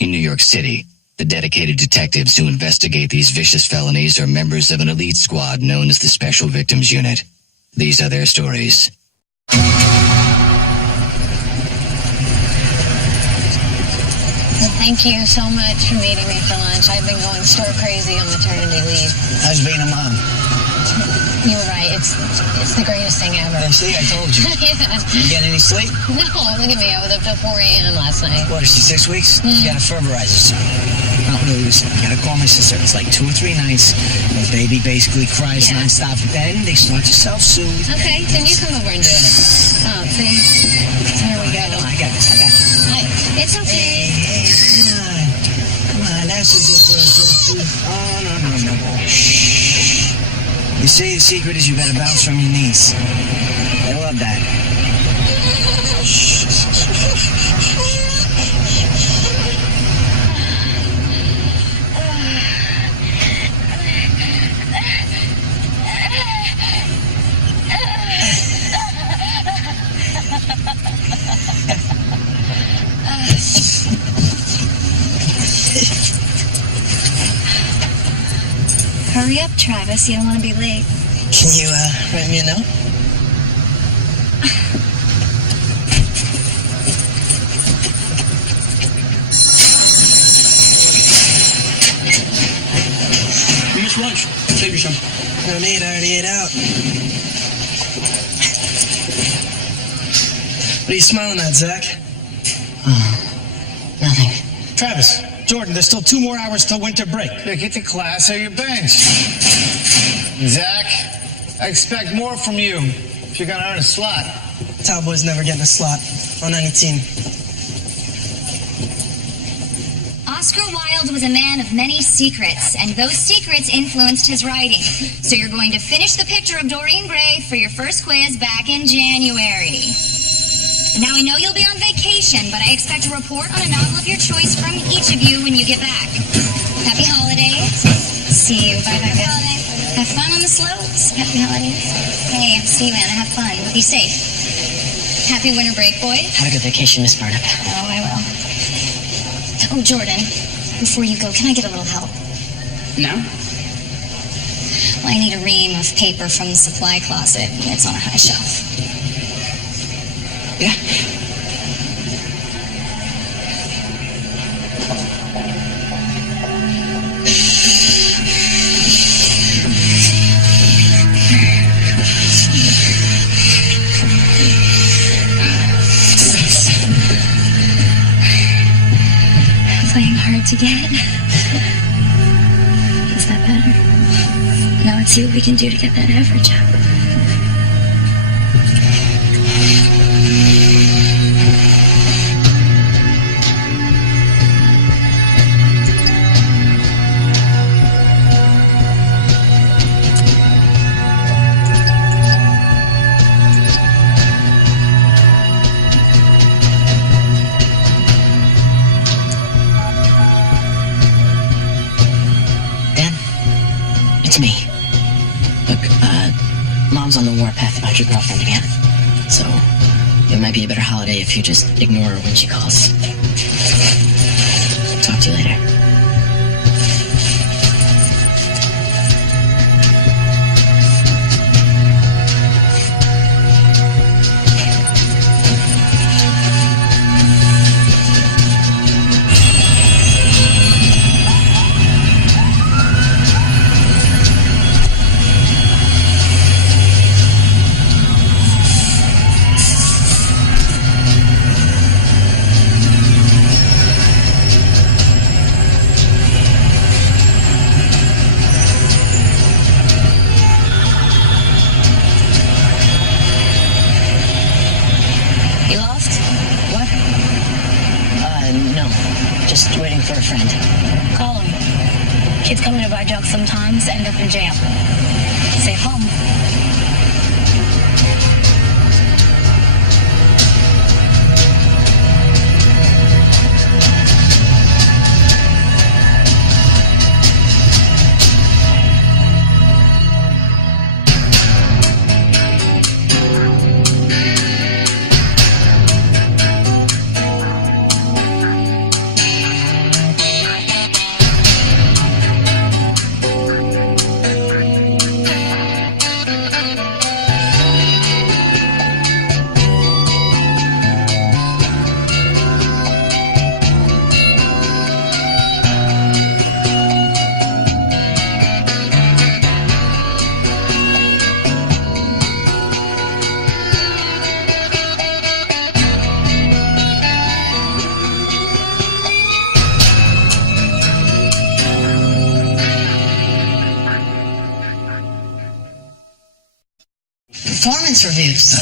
In New York City, the dedicated detectives who investigate these vicious felonies are members of an elite squad known as the Special Victims Unit. These are their stories. Thank you so much for meeting me for lunch. I've been going stir crazy on maternity leave. How's being a mom? You were right. It's the greatest thing ever. Yeah, see, I told you. Yeah. You get any sleep? No, look at me. I was up till 4 a.m. last night. What, is she 6 weeks? You gotta fervorize her, son. Not lose. You gotta call my sister. It's like 2 or 3 nights. The baby basically cries nonstop. Then they start to self-soothe. Okay, then you come over and do it. Oh, see? There we go. I got this. It's okay. Come on. That's a good girl. Oh, no. Shh. You see, the secret is you gotta bounce from your knees. I love that. Shh. Hurry up, Travis. You don't want to be late. Can you, write me a note? You missed lunch. Save you some. No need, I already ate out. What are you smiling at, Zach? Nothing. Travis, Jordan, there's still 2 more hours till winter break. Yeah, get to class or you're benched. Zach, I expect more from you if you're going to earn a slot. Cowboys never getting a slot on any team. Oscar Wilde was a man of many secrets, and those secrets influenced his writing. So you're going to finish the picture of Doreen Gray for your first quiz back in January. Now, I know you'll be on vacation, but I expect a report on a novel of your choice from each of you when you get back. Happy holidays. See you. Bye, Becca. Have fun on the slopes. Happy holidays. Hey, see you, Anna. Have fun. Be safe. Happy winter break, boys. Have a good vacation, Miss Burnham. Oh, I will. Oh, Jordan, before you go, can I get a little help? No? Well, I need a ream of paper from the supply closet. It's on a high shelf. Yeah. Playing hard to get. Is that better? Now let's see what we can do to get that average up. Me. Look, Mom's on the warpath about your girlfriend again. So, it might be a better holiday if you just ignore her when she calls. Talk to you later. Just waiting for a friend. Call him. Kids come to buy jokes sometimes, end up in jail. Safe home. performance reviews.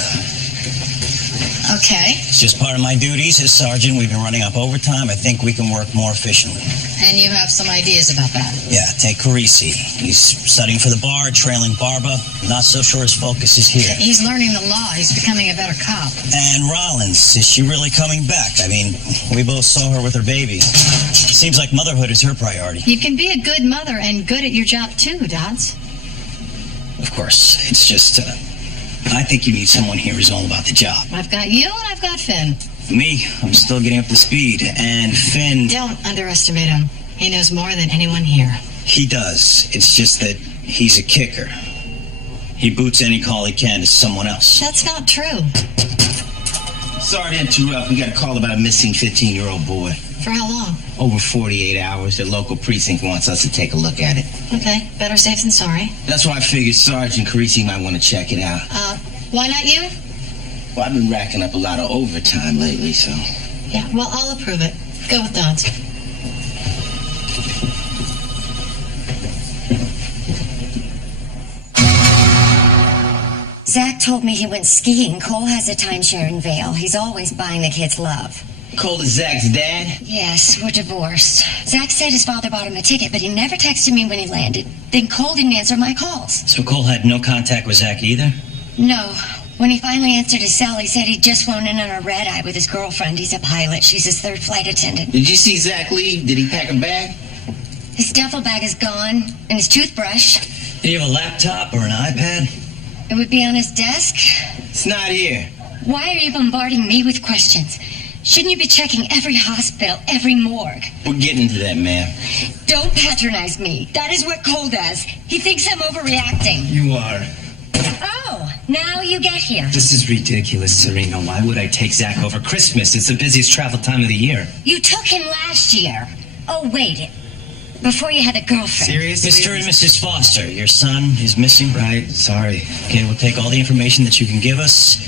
Okay. It's just part of my duties as sergeant. We've been running up overtime. I think we can work more efficiently. And you have some ideas about that? Yeah, take Carisi. He's studying for the bar, trailing Barba. Not so sure his focus is here. He's learning the law. He's becoming a better cop. And Rollins, is she really coming back? I mean, we both saw her with her baby. Seems like motherhood is her priority. You can be a good mother and good at your job too, Dodds. Of course. It's just, I think you need someone here who's all about the job. I've got you and I've got Finn. For me, I'm still getting up to speed. And Finn... Don't underestimate him. He knows more than anyone here. He does. It's just that he's a kicker. He boots any call he can to someone else. That's not true. Sorry to interrupt. We got a call about a missing 15-year-old boy. For how long? Over 48 hours. The local precinct wants us to take a look at it. Okay, better safe than sorry. That's why I figured Sergeant Carisi might want to check it out. Why not you? Well, I've been racking up a lot of overtime lately, so... Yeah, well, I'll approve it. Go with Dodds. Zach told me he went skiing. Cole has a timeshare in Vail. He's always buying the kids love. Cole is Zach's dad? Yes, we're divorced. Zach said his father bought him a ticket, but he never texted me when he landed. Then Cole didn't answer my calls. So Cole had no contact with Zach either? No. When he finally answered his cell, he said he'd just flown in on a red-eye with his girlfriend. He's a pilot. She's his third flight attendant. Did you see Zach leave? Did he pack a bag? His duffel bag is gone, and his toothbrush. Do you have a laptop or an iPad? It would be on his desk. It's not here. Why are you bombarding me with questions? Shouldn't you be checking every hospital, every morgue? We're getting to that, ma'am. Don't patronize me. That is what Cole does. He thinks I'm overreacting. You are. Oh, now you get here. This is ridiculous, Serena. Why would I take Zach over Christmas? It's the busiest travel time of the year. You took him last year. Oh, wait. Before you had a girlfriend. Seriously? Mr. and Mrs. Foster, your son is missing? Right, sorry. Okay, we'll take all the information that you can give us.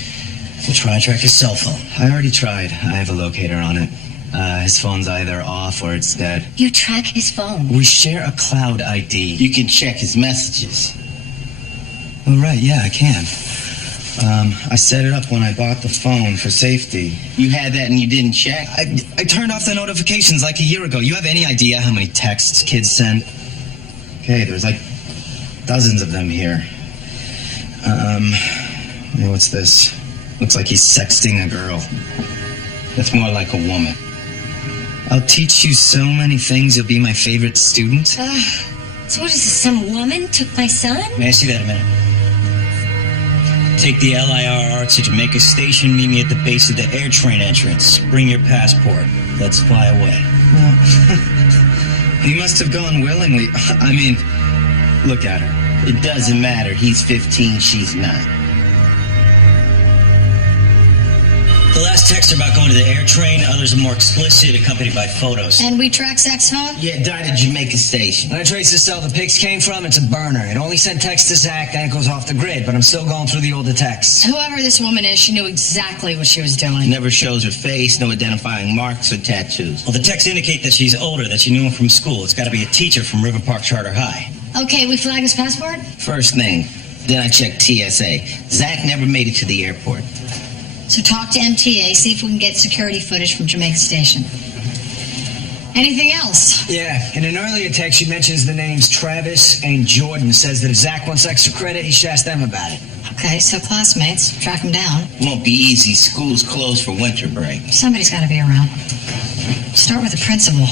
We'll try and track his cell phone. I already tried. I have a locator on it. His phone's either off or it's dead. You track his phone. We share a cloud ID. You can check his messages. Oh, right, yeah, I can. I set it up when I bought the phone for safety. You had that and you didn't check? I turned off the notifications like a year ago. You have any idea how many texts kids send? Okay, there's like dozens of them here. What's this? Looks like he's sexting a girl. That's more like a woman. I'll teach you so many things, you'll be my favorite student. So what is this, some woman took my son? May I see that a minute? Take the LIRR to Jamaica Station. Meet me at the base of the air train entrance. Bring your passport. Let's fly away. Well, he must have gone willingly. I mean, look at her. It doesn't matter. He's 15, she's not. The last texts are about going to the air train. Others are more explicit, accompanied by photos. And we track Zach's phone? Yeah, died at Jamaica Station. When I trace the cell the pics came from, it's a burner. It only sent text to Zach, then it goes off the grid, but I'm still going through the older texts. Whoever this woman is, she knew exactly what she was doing. Never shows her face, no identifying marks or tattoos. Well, the texts indicate that she's older, that she knew him from school. It's got to be a teacher from River Park Charter High. Okay, we flag his passport? First thing. Then I checked TSA. Zach never made it to the airport. So talk to MTA, see if we can get security footage from Jamaica Station. Anything else? Yeah, in an earlier text, she mentions the names Travis and Jordan. Says that if Zach wants extra credit, he should ask them about it. Okay, so classmates, track them down. Won't be easy. School's closed for winter break. Somebody's got to be around. Start with the principal.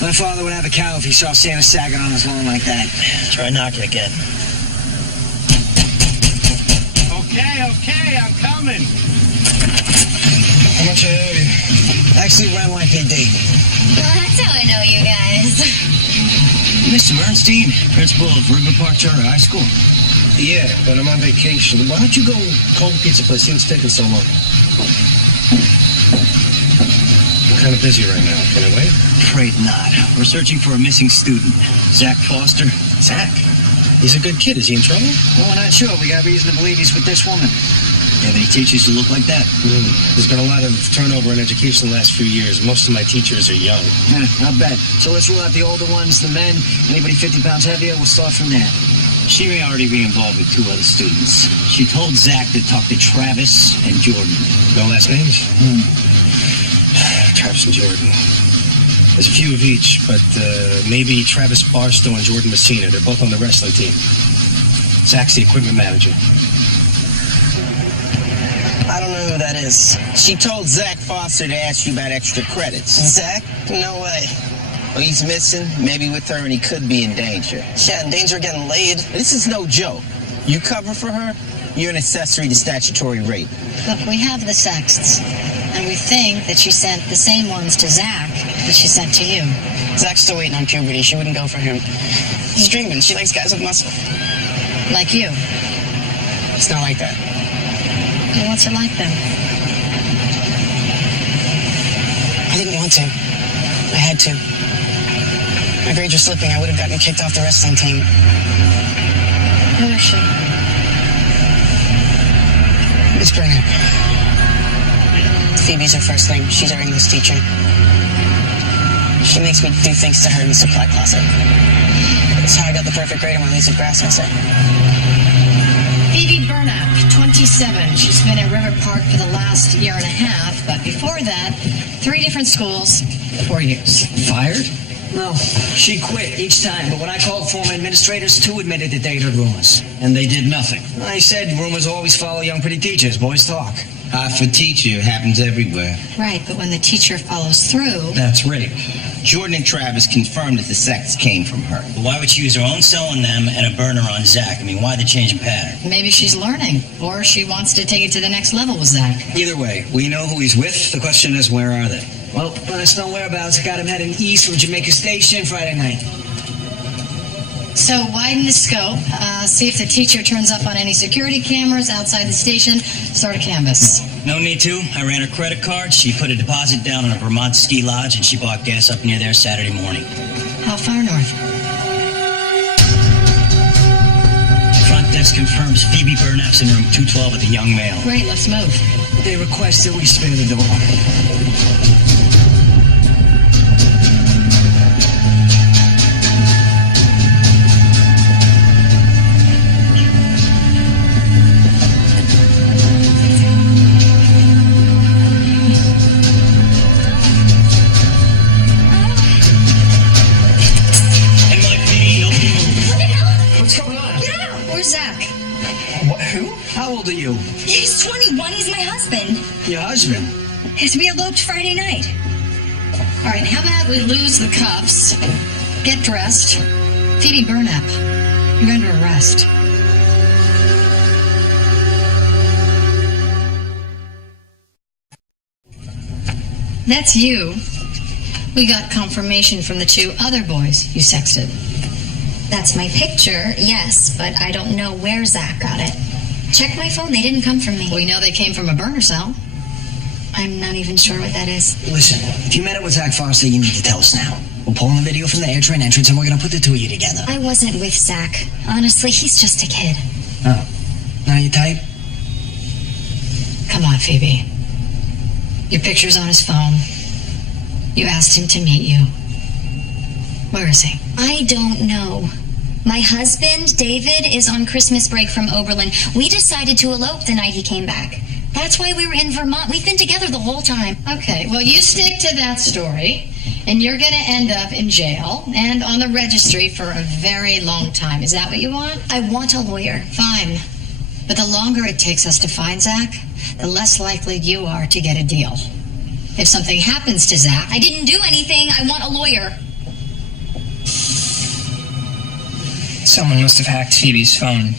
My father would have a cow if he saw Santa sagging on his lawn like that. Try knocking again. Okay, I'm coming. How much I owe you? Actually, NYPD. Well, that's how I know you guys. Mr. Bernstein, principal of River Park Charter High School. Yeah, but I'm on vacation. Why don't you go call the pizza place? See what's taking so long. I'm kind of busy right now. Can I wait? Afraid not. We're searching for a missing student. Zach Foster. Zach? He's a good kid. Is he in trouble? Well, we're not sure. We got reason to believe he's with this woman. You have any teachers who look like that? There's been a lot of turnover in education the last few years. Most of my teachers are young. I'll bet. So let's rule out the older ones, the men. Anybody 50 pounds heavier, we'll start from there. She may already be involved with 2 other students. She told Zach to talk to Travis and Jordan. No last names? Travis and Jordan. There's a few of each, but maybe Travis Barstow and Jordan Messina. They're both on the wrestling team. Zach's the equipment manager. I don't know who that is. She told Zach Foster to ask you about extra credits. Zach? No way. Well, he's missing, maybe with her, and he could be in danger. Yeah, in danger of getting laid. This is no joke. You cover for her, you're an accessory to statutory rape. Look, we have the sexts, and we think that she sent the same ones to Zach that she sent to you. Zach's still waiting on puberty. She wouldn't go for him. He's dreaming. She likes guys with muscle. Like you. It's not like that. Who wants her like them? I didn't want to. I had to. My grades were slipping. I would have gotten kicked off the wrestling team. Who is she? Miss Burnett. Phoebe's her first name. She's our English teacher. She makes me do things to her in the supply closet. That's how I got the perfect grade on my lazy grass essay. Phoebe Burnap, 27. She's been at River Park for the last year and a half, but before that, 3 different schools, 4 years. Fired? No, she quit each time, but when I called former administrators, 2 admitted that they'd heard rumors. And they did nothing. I said rumors always follow young pretty teachers. Boys talk. For teacher, it happens everywhere. Right, but when the teacher follows through... That's rape. Jordan and Travis confirmed that the sex came from her. But why would she use her own cell on them and a burner on Zach? I mean, why the change in pattern? Maybe she's learning, or she wants to take it to the next level with Zach. Either way, we know who he's with. The question is, where are they? Well, let us know whereabouts. Got him heading east from Jamaica Station Friday night. So widen the scope, see if the teacher turns up on any security cameras outside the station, start a canvass. No need to. I ran her credit card. She put a deposit down in a Vermont ski lodge, and she bought gas up near there Saturday morning. How far north? Front desk confirms Phoebe Burnap's in room 212 with a young male. Great, let's move. They request that we spare the door. Where's Zach? What, who? How old are you? He's 21. He's my husband. Your husband? Yes, we eloped Friday night. All right, how about we lose the cuffs, get dressed. Phoebe Burnap, you're under arrest. That's you. We got confirmation from the 2 other boys you sexted. That's my picture, yes, but I don't know where Zach got it. Check my phone. They didn't come from me. We know they came from a burner cell. I'm not even sure what that is. Listen, if you met up with Zach Foster, you need to tell us now. We'll pull in the video from the air train entrance and we're gonna put the 2 of you together. I wasn't with Zach. Honestly, he's just a kid. Oh. Now you type? Come on, Phoebe. Your picture's on his phone. You asked him to meet you. Where is he? I don't know. My husband, David, is on Christmas break from Oberlin. We decided to elope the night he came back. That's why we were in Vermont. We've been together the whole time. Okay, well, you stick to that story, and you're going to end up in jail and on the registry for a very long time. Is that what you want? I want a lawyer. Fine. But the longer it takes us to find Zach, the less likely you are to get a deal. If something happens to Zach... I didn't do anything. I want a lawyer. Someone must have hacked Phoebe's phone.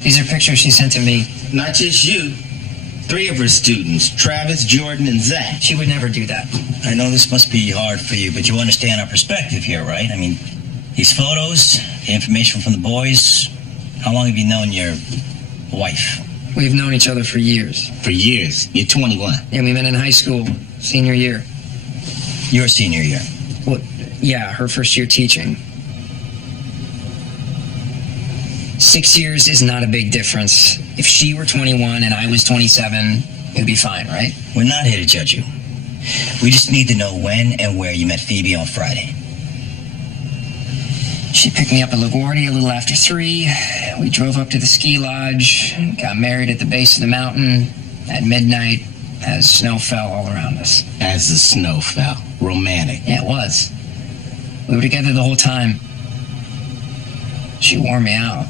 These are pictures she sent to me. Not just you. 3 of her students, Travis, Jordan, and Zach. She would never do that. I know this must be hard for you, but you understand our perspective here, right? I mean, these photos, the information from the boys. How long have you known your wife? We've known each other for years. For years. You're 21. Yeah, we met in high school, senior year. Your senior year? Well, yeah, her first year teaching. 6 years is not a big difference. If she were 21 and I was 27, it'd be fine, right? We're not here to judge you. We just need to know when and where you met Phoebe on Friday. She picked me up at LaGuardia a little after 3. We drove up to the ski lodge, got married at the base of the mountain at midnight as snow fell all around us. As the snow fell. Romantic. Yeah, it was. We were together the whole time. She wore me out.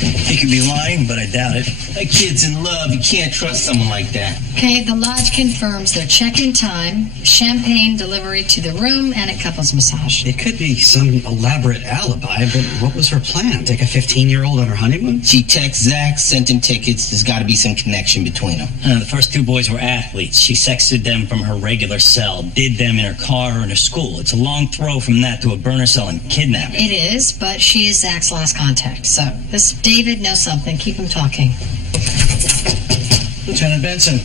He could be lying, but I doubt it. That kid's in love. You can't trust someone like that. Okay, the lodge confirms their check-in time, champagne delivery to the room, and a couple's massage. It could be some elaborate alibi, but what was her plan? Take a 15-year-old on her honeymoon? She texted Zach, sent him tickets. There's got to be some connection between them. The first 2 boys were athletes. She sexted them from her regular cell, did them in her car or in her school. It's a long throw from that to a burner cell and kidnapping. It is, but she is Zach's last contact. So this David knows something. Keep him talking. Lieutenant Benson,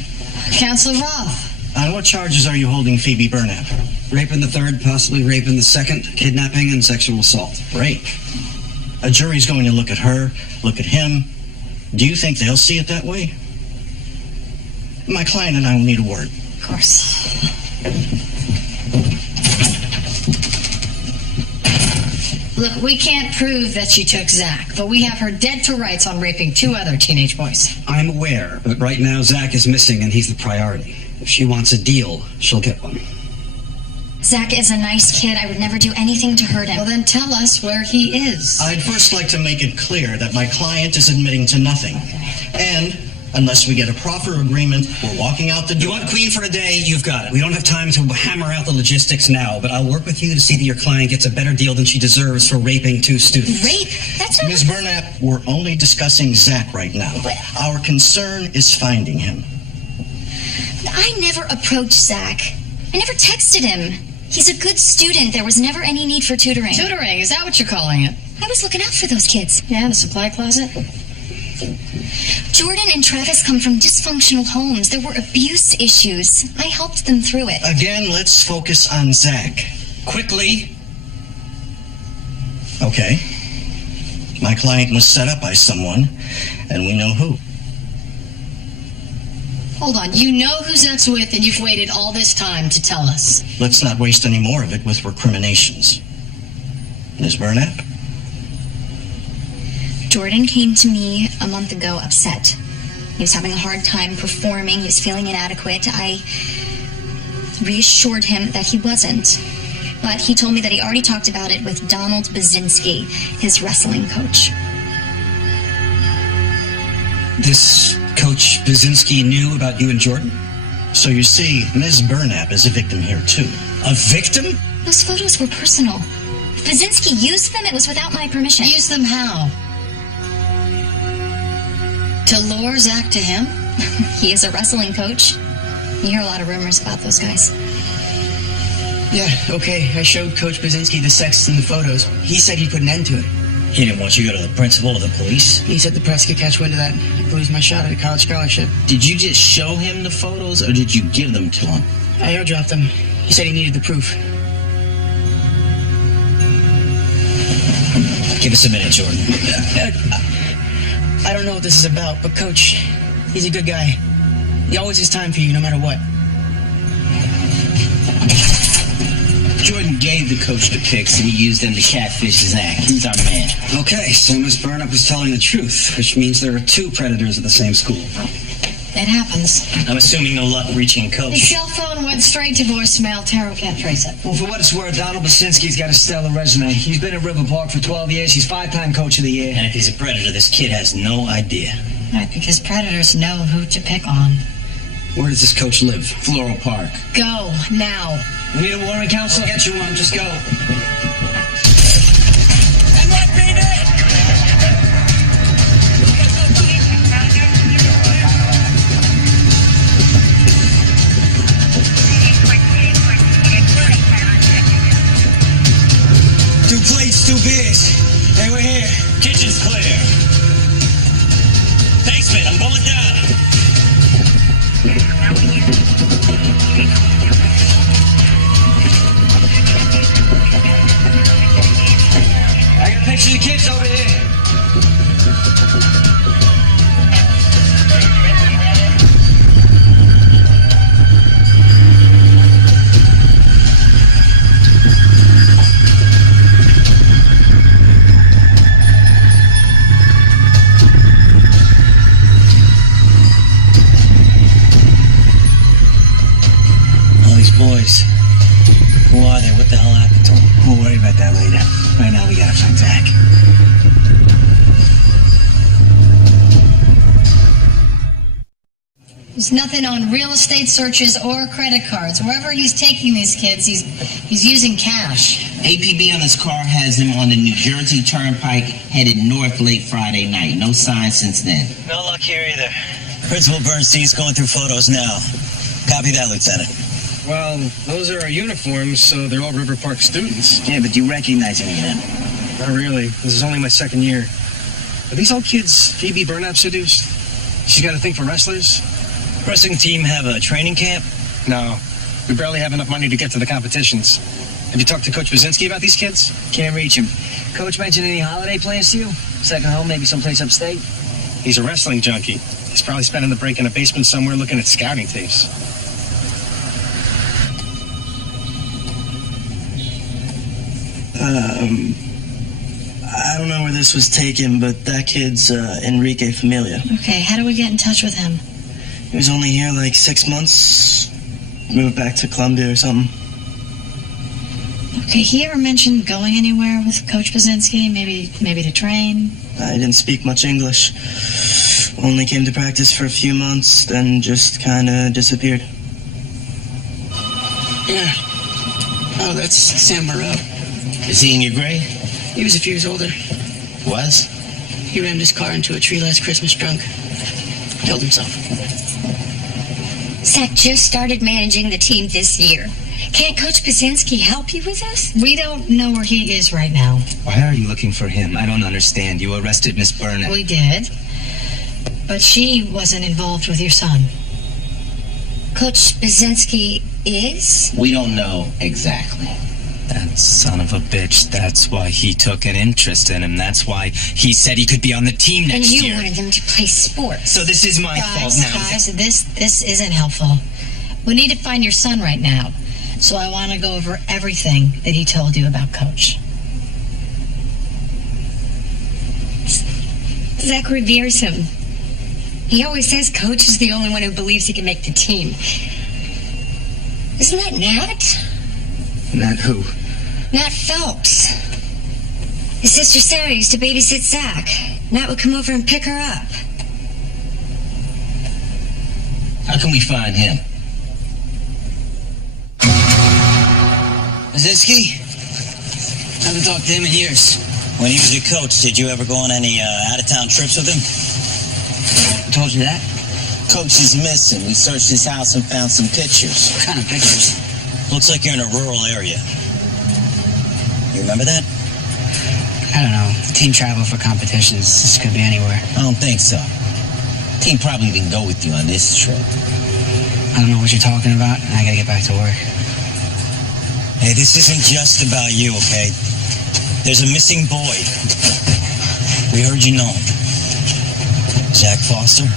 Counselor Roth. on what charges are you holding Phoebe Burnap? Rape in the third, possibly rape in the second, kidnapping, and sexual assault. Rape? A jury's going to look at her, look at him. Do you think they'll see it that way? My client and I will need a word. Of course. Look, we can't prove that she took Zach, but we have her dead to rights on raping 2 other teenage boys. I'm aware, but right now Zach is missing and he's the priority. If she wants a deal, she'll get one. Zach is a nice kid. I would never do anything to hurt him. Well, then tell us where he is. I'd first like to make it clear that my client is admitting to nothing. And unless we get a proffer agreement, we're walking out the door. You want Queen for a day? You've got it. We don't have time to hammer out the logistics now, but I'll work with you to see that your client gets a better deal than she deserves for raping 2 students. Rape? That's not... Ms. Burnap, we're only discussing Zach right now. Our concern is finding him. I never approached Zach. I never texted him. He's a good student. There was never any need for tutoring. Tutoring? Is that what you're calling it? I was looking out for those kids. Yeah, the supply closet? Jordan and Travis come from dysfunctional homes. There were abuse issues. I helped them through it. Again, let's focus on Zach. Quickly. Okay. My client was set up by someone, and we know who. Hold on. You know who Zach's with, and you've waited all this time to tell us. Let's not waste any more of it with recriminations. Ms. Burnap? Jordan came to me a month ago upset. He was having a hard time performing. He was feeling inadequate. I reassured him that he wasn't. But he told me that he already talked about it with Donald Basinski, his wrestling coach. This Coach Basinski knew about you and Jordan? So you see, Ms. Burnap is a victim here, too. A victim? Those photos were personal. If Basinski used them, it was without my permission. Use them how? To lure Zach to him? He is a wrestling coach. You hear a lot of rumors about those guys. Yeah, okay. I showed Coach Basinski the sex in the photos. He said he'd put an end to it. He didn't want you to go to the principal or the police? He said the press could catch wind of that. I could lose my shot at a college scholarship. Did you just show him the photos, or did you give them to him? I airdropped them. He said he needed the proof. Give us a minute, Jordan. I don't know what this is about, but Coach, he's a good guy. He always has time for you, no matter what. Jordan gave the coach the pics, and he used them to catfish Zach. He's our man. Okay, so Ms. Burnap is telling the truth, which means there are 2 predators at the same school. It happens. I'm assuming no luck reaching The Coach. cell phone went straight to voicemail. Taro can't trace it. Well, for what it's worth, Donald Basinski's got a stellar resume. He's been at River Park for 12 years. He's 5-time Coach of the Year. And if he's a predator, this kid has no idea. Right, because predators know who to pick on. Where does this coach live? Floral Park. Go, now. We need a warrant, Counselor? I'll get you one, just go. Two plates, 2 beers. Hey, we're here. Kitchen's clear. Basement, I'm going down. There's nothing on real estate searches or credit cards. Wherever he's taking these kids, he's using cash. APB on his car has him on the New Jersey Turnpike headed north late Friday night. No signs since then. No luck here either. Principal Bernstein's going through photos now. Copy that, Lieutenant. Well, those are our uniforms, so they're all River Park students. Yeah, but do you recognize any of them? Not really. This is only my second year. Are these all kids Phoebe Burnap seduced? She's got a thing for wrestlers? Wrestling team have a training camp? No. We barely have enough money to get to the competitions. Have you talked to Coach Baczynski about these kids? Can't reach him. Coach mentioned any holiday plans to you? Second home, maybe someplace upstate? He's a wrestling junkie. He's probably spending the break in a basement somewhere looking at scouting tapes. I don't know where this was taken, but that kid's Enrique Familia. Okay, how do we get in touch with him? He was only here like 6 months. Moved back to Columbia or something. Okay, he ever mentioned going anywhere with Coach Baczynski? Maybe to train? I didn't speak much English. Only came to practice for a few months, then just kind of disappeared. Yeah. Oh, that's Sam Moreau. Is he in your grade? He was a few years older. Was? He rammed his car into a tree last Christmas drunk. Killed himself. Zach just started managing the team this year. Can't Coach Baczynski help you with this? We don't know where he is right now. Why are you looking for him? I don't understand. You arrested Miss Burnett. We did. But she wasn't involved with your son. Coach Baczynski is? We don't know exactly. That son of a bitch. That's why he took an interest in him. That's why he said he could be on the team next year. And you year. wanted him to play sports. So this is my fault now. Guys, this isn't helpful. We need to find your son right now. So I want to go over everything that he told you about Coach. Zach reveres him. He always says Coach is the only one who believes he can make the team. Isn't that Nat? Nat who? Nat Phelps. His sister Sarah used to babysit Zach. Nat would come over and pick her up. How can we find him? Baczynski? I haven't talked to him in years. When he was your coach, did you ever go on any out-of-town trips with him? I told you that? Coach is missing. We searched his house and found some pictures. What kind of pictures? Looks like you're in a rural area. You remember that? I don't know. Team travel for competitions. This could be anywhere. I don't think so. Team probably didn't go with you on this trip. I don't know what you're talking about. I gotta get back to work. Hey, this isn't just about you, okay? There's a missing boy. We heard you know him. Zach Foster?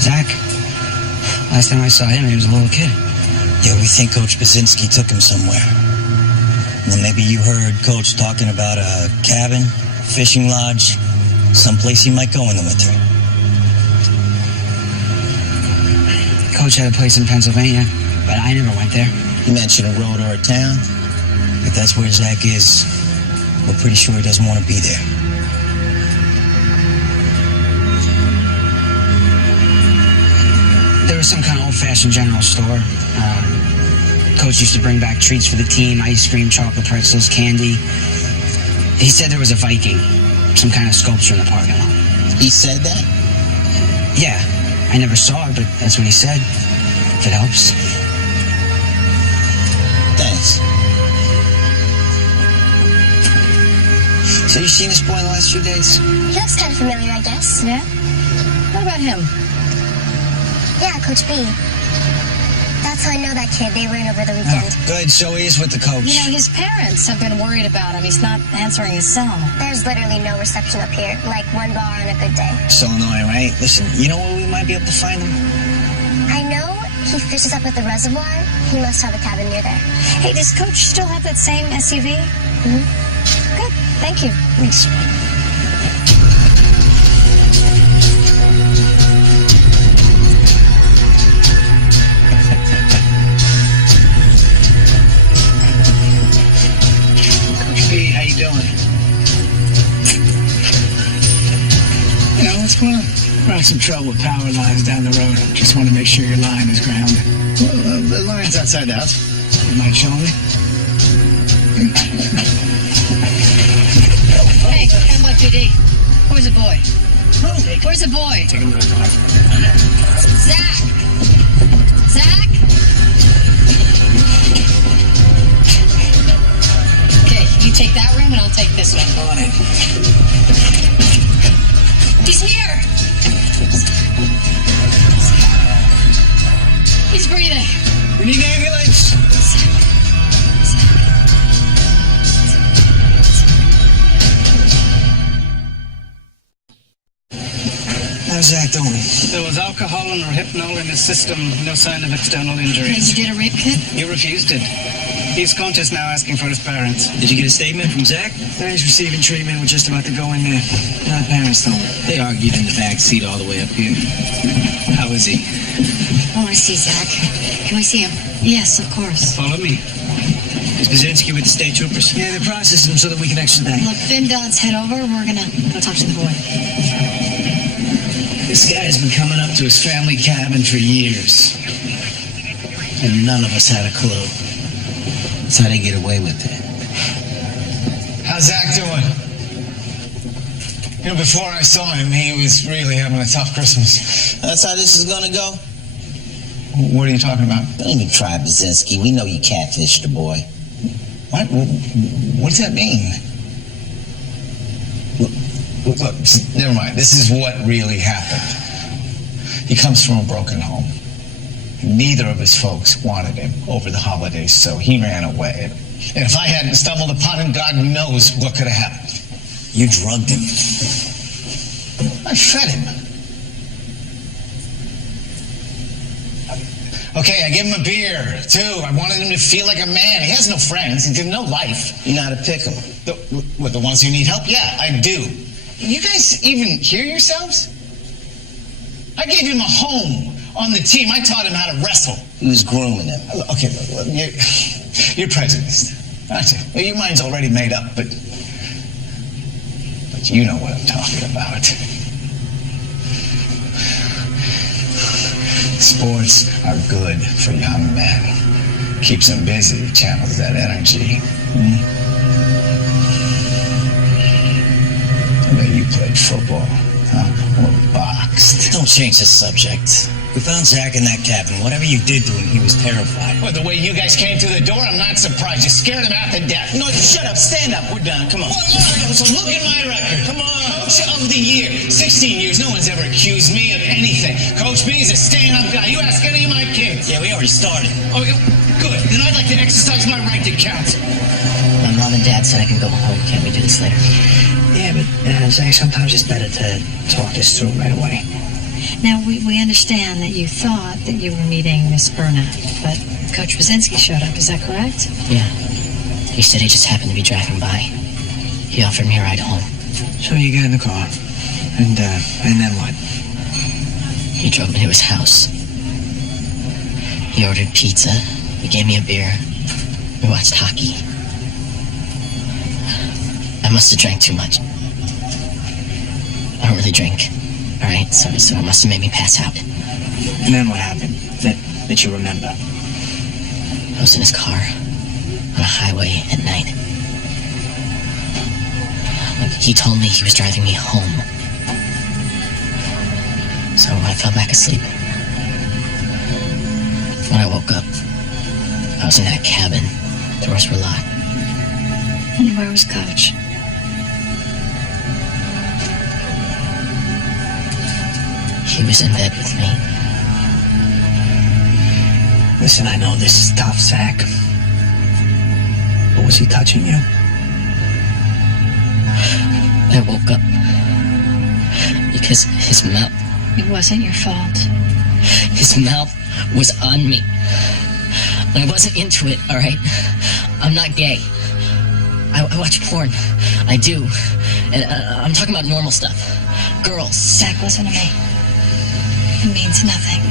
Zach? Last time I saw him, he was a little kid. Yeah, we think Coach Baczynski took him somewhere. And then maybe you heard Coach talking about a cabin, fishing lodge, someplace he might go in the winter. Coach had a place in Pennsylvania, but I never went there. You mentioned a road or a town? If that's where Zach is, we're pretty sure he doesn't want to be there. There was some kind of old-fashioned general store. Coach used to bring back treats for the team, ice cream, chocolate pretzels, candy. He said there was a Viking, some kind of sculpture in the parking lot. He said that? Yeah. I never saw it, but that's what he said. If it helps. Thanks. So you seen this boy in the last few days? He looks kind of familiar, I guess. Yeah? What about him? Yeah, Coach B. That's how I know that kid. They were in over the weekend. Good, so he is with the coach. You know, his parents have been worried about him. He's not answering his cell. There's literally no reception up here. Like one bar on a good day. So annoying, right? Listen, you know where we might be able to find him? I know he fishes up at the reservoir. He must have a cabin near there. Hey, does Coach still have that same SUV? Mm-hmm. Good, thank you. Thanks. How you doing? You know, what's going on? We're having some trouble with power lines down the road. Just want to make sure your line is grounded. Well, the line's outside the house. You mind showing me? Hey, NYPD. Where's the boy? Where's the boy? Take him to the car. Zach! Zach? Okay, you take that room and I'll take this one. Go on in. He's here! He's breathing. We need an ambulance. How's Zach doing? There was alcohol and rohypnol in his system. No sign of external injuries. You did a rape kit? You refused it. He's conscious now, asking for his parents. Did you get a statement from Zach? He's receiving treatment. We're just about to go in there. Not parents, though. They argued in the back seat all the way up here. How is he? I want to see Zach. Can we see him? Yes, of course. Follow me. Is Basinski with the state troopers? Yeah, they're processing him so that we can extradite. Look, Vin Dodds, head over. We're gonna go talk to the boy. This guy's been coming up to his family cabin for years. And none of us had a clue. That's how they get away with it. How's Zach doing? You know, before I saw him, he was really having a tough Christmas. That's how this is gonna go? What are you talking about? Don't even try, Basinski. We know you catfished the boy. What? What does that mean? Look, never mind. This is what really happened. He comes from a broken home. Neither of his folks wanted him over the holidays, so he ran away. And if I hadn't stumbled upon him, God knows what could have happened. You drugged him. I fed him. Okay, I gave him a beer, too. I wanted him to feel like a man. He has no friends. He has no life. You know how to pick him. The ones who need help? Yeah, I do. You guys even hear yourselves? I gave him a home on the team. I taught him how to wrestle. He was grooming him. Okay, look, you're prejudiced, aren't you? Well, your mind's already made up, but you know what I'm talking about. Sports are good for young men. Keeps them busy, channels that energy. I bet you played football, huh? Or boxed. Don't change the subject. We found Zach in that cabin. Whatever you did to him, he was terrified. Well, the way you guys came through the door, I'm not surprised. You scared him out to death. No, shut up. Stand up. We're done. Come on. Look at my record. Come on. Coach of the year. 16 years. No one's ever accused me of anything. Coach B is a stand-up guy. You ask any of my kids. Yeah, we already started. Oh, good. Then I'd like to exercise my right to counsel. My mom and dad said I can go home. Can't we do this later? Yeah, but Zach, sometimes it's better to talk this through right away. Now, we understand that you thought that you were meeting Miss Burnett, but Coach Basinski showed up. Is that correct? Yeah. He said he just happened to be driving by. He offered me a ride home. So you got in the car, and then what? He drove me to his house. He ordered pizza. He gave me a beer. We watched hockey. I must have drank too much. I don't really drink. All right, so it must have made me pass out. And then what happened that you remember? I was in his car on a highway at night. He told me he was driving me home. So I fell back asleep. When I woke up, I was in that cabin. Doors were locked. And where was Coach? He was in bed with me. Listen, I know this is tough, Zach. But was he touching you? I woke up because his mouth... It wasn't your fault. His mouth was on me. I wasn't into it, all right? I'm not gay. I watch porn. I do. And I'm talking about normal stuff. Girls. Zach, listen to me. It means nothing.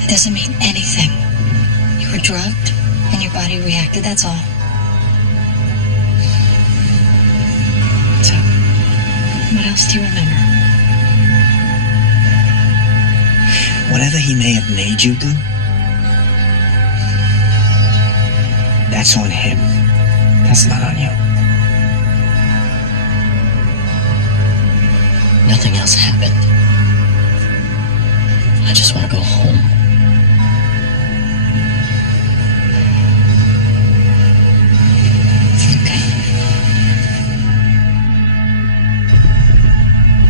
It doesn't mean anything. You were drugged, and your body reacted, that's all. So, what else do you remember? Whatever he may have made you do, that's on him. That's not on you. Nothing else happened. I just want to go home.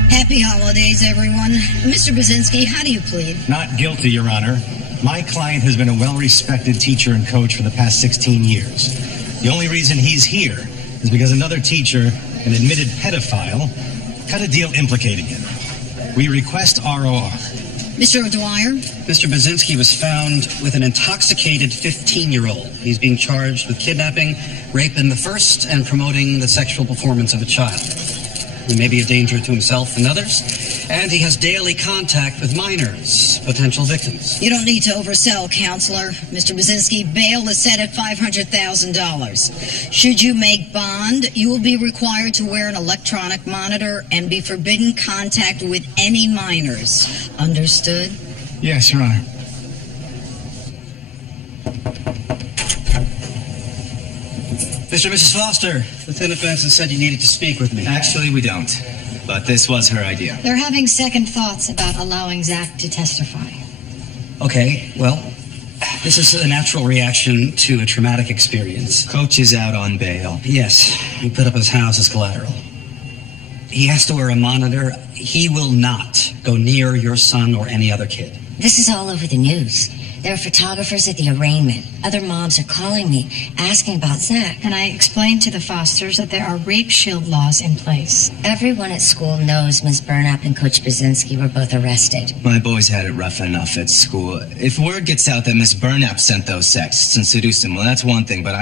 Happy holidays, everyone. Mr. Brzezinski, how do you plead? Not guilty, Your Honor. My client has been a well-respected teacher and coach for the past 16 years. The only reason he's here is because another teacher, an admitted pedophile, cut a deal implicating him. We request ROR. Mr. O'Dwyer? Mr. Brzezinski was found with an intoxicated 15-year-old. He's being charged with kidnapping, rape in the first, and promoting the sexual performance of a child. He may be a danger to himself and others, and he has daily contact with minors, potential victims. You don't need to oversell, Counselor. Mr. Brzezinski, bail is set at $500,000. Should you make bond, you will be required to wear an electronic monitor and be forbidden contact with any minors. Understood? Yes, Your Honor. Mr. and Mrs. Foster, Lieutenant Benson said you needed to speak with me. Actually, we don't. But this was her idea. They're having second thoughts about allowing Zach to testify. Okay, well, this is a natural reaction to a traumatic experience. Coach is out on bail. Yes, he put up his house as collateral. He has to wear a monitor. He will not go near your son or any other kid. This is all over the news. There are photographers at the arraignment. Other moms are calling me, asking about Zach. And I explained to the Fosters that there are rape shield laws in place. Everyone at school knows Ms. Burnap and Coach Brzezinski were both arrested. My boys had it rough enough at school. If word gets out that Miss Burnap sent those sexts and seduced him, well, that's one thing. But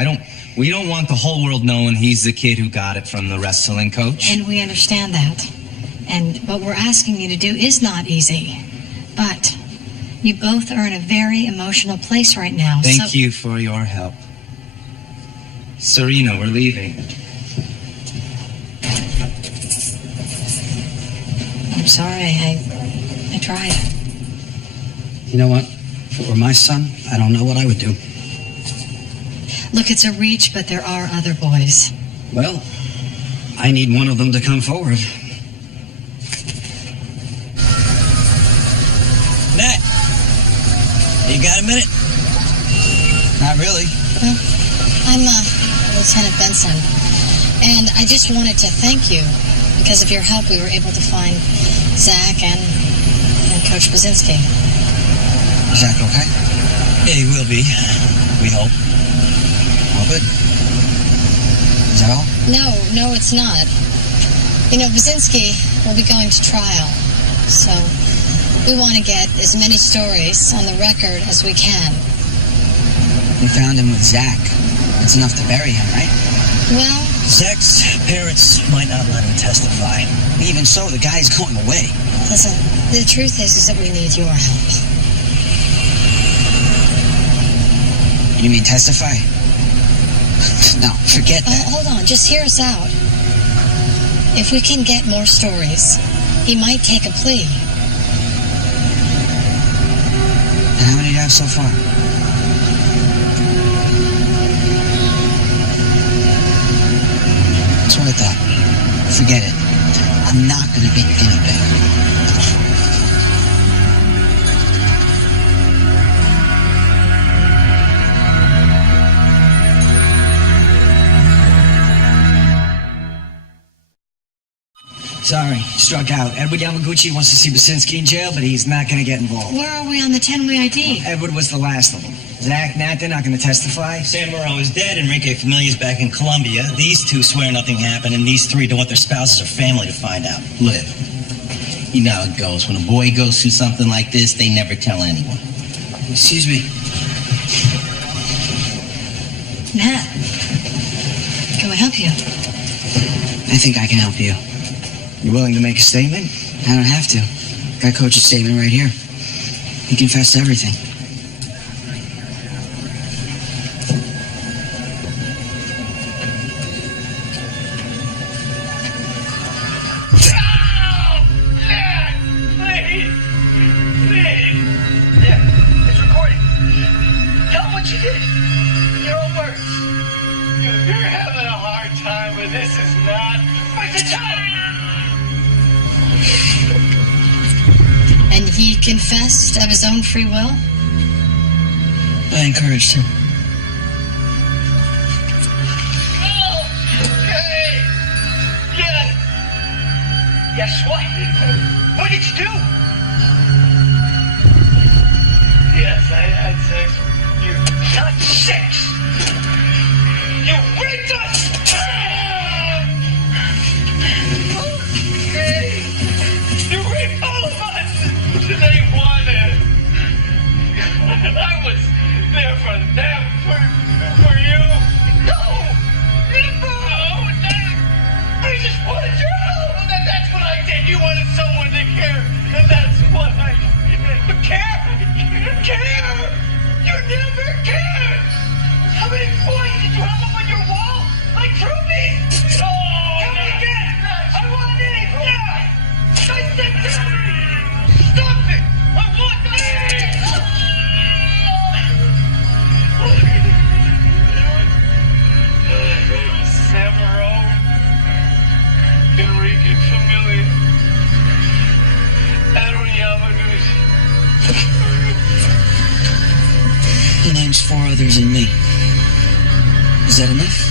we don't want the whole world knowing he's the kid who got it from the wrestling coach. And we understand that. And what we're asking you to do is not easy. But you both are in a very emotional place right now. Thank you for your help. Serena, we're leaving. I'm sorry. I tried. You know what? If it were my son, I don't know what I would do. Look, it's a reach, but there are other boys. Well, I need one of them to come forward. Nat, you got a minute? Not really. Well, I'm Lieutenant Benson, and I just wanted to thank you. Because of your help, we were able to find Zach and Coach Brzezinski. Is Zach okay? Yeah, he will be. We hope. All good. Is that all? No, it's not. You know, Brzezinski will be going to trial, so we want to get as many stories on the record as we can. We found him with Zach. That's enough to bury him, right? Well, Zach's parents might not let him testify. Even so, the guy's going away. listen, the truth is that we need your help. You mean testify? No, forget that. Hold on, just hear us out. If we can get more stories, he might take a plea. And how many do you have so far? That's what I thought. Forget it. I'm not going to be your guinea pig. Sorry, struck out. Edward Yamaguchi wants to see Brzezinski in jail, but he's not going to get involved. Where are we on the 10-way ID? Edward was the last of them. Zach, Nat, they're not going to testify. San Mauro is dead. Enrique Familia's back in Colombia. These two swear nothing happened, and these three don't want their spouses or family to find out. Liv, you know how it goes. When a boy goes through something like this, they never tell anyone. Excuse me. Matt, can we help you? I think I can help you. You willing to make a statement? I don't have to. Got Coach's statement right here. He confessed to everything. This is not my time. And he confessed of his own free will? I encouraged him. Okay. Yes. Yes, what? What did you do? Yes, I had sex with you. Not sex. You raped us. Okay. You raped all of us. They wanted. And I was there for them, for you. No! Never! I just wanted your help! And that's what I did. You wanted someone to care. And that's what I did. But care? You care! You never cared! How many boys did you have up on your wall? Like Ruby? Oh, tell me again! I want it! Yeah! I said tell me! Stop it! I want it! Samaro, Enrique Familia, Aaron Yamanus. He names 4 others and me. Is that enough?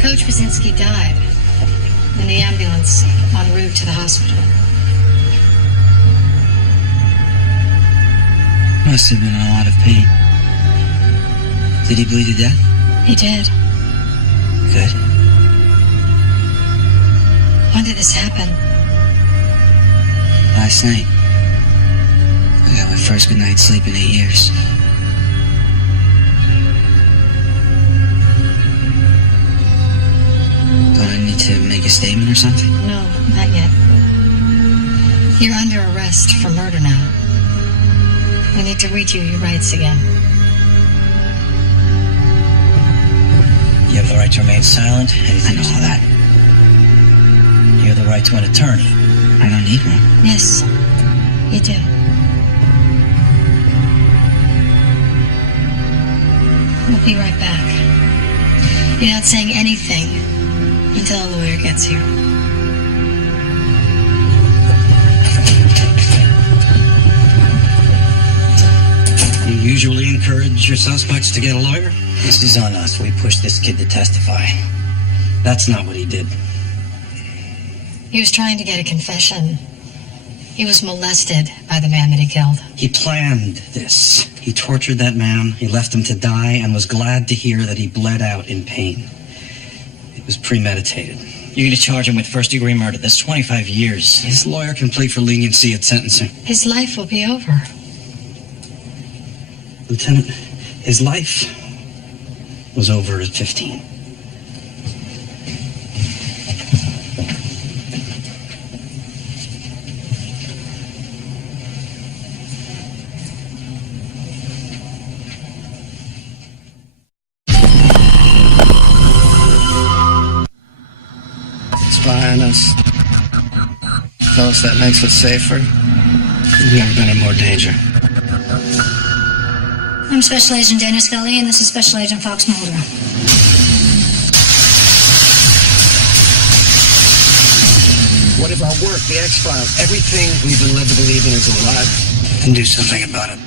Coach Brzezinski died in the ambulance en route to the hospital. Must have been in a lot of pain. Did he bleed to death? He did. Good. When did this happen? Last night. I got my first good night's sleep in 8 years. Do I need to make a statement or something? No, not yet. You're under arrest for murder now. We need to read you your rights again. You have the right to remain silent. I know all that. You have the right to an attorney. I don't need one. Yes, you do. We'll be right back. You're not saying anything until a lawyer gets here. You usually encourage your suspects to get a lawyer? This is on us. We pushed this kid to testify. That's not what he did. He was trying to get a confession. He was molested by the man that he killed. He planned this. He tortured that man. He left him to die and was glad to hear that he bled out in pain. It was premeditated. You're going to charge him with first-degree murder. That's 25 years. His lawyer can plead for leniency at sentencing. His life will be over. Lieutenant, his life was over at 15. Spy on us. Tell us that makes us safer. We've never been in more danger. I'm Special Agent Dana Scully, and this is Special Agent Fox Mulder. What if our work, the X-Files, everything we've been led to believe in is a lie? And do something about it.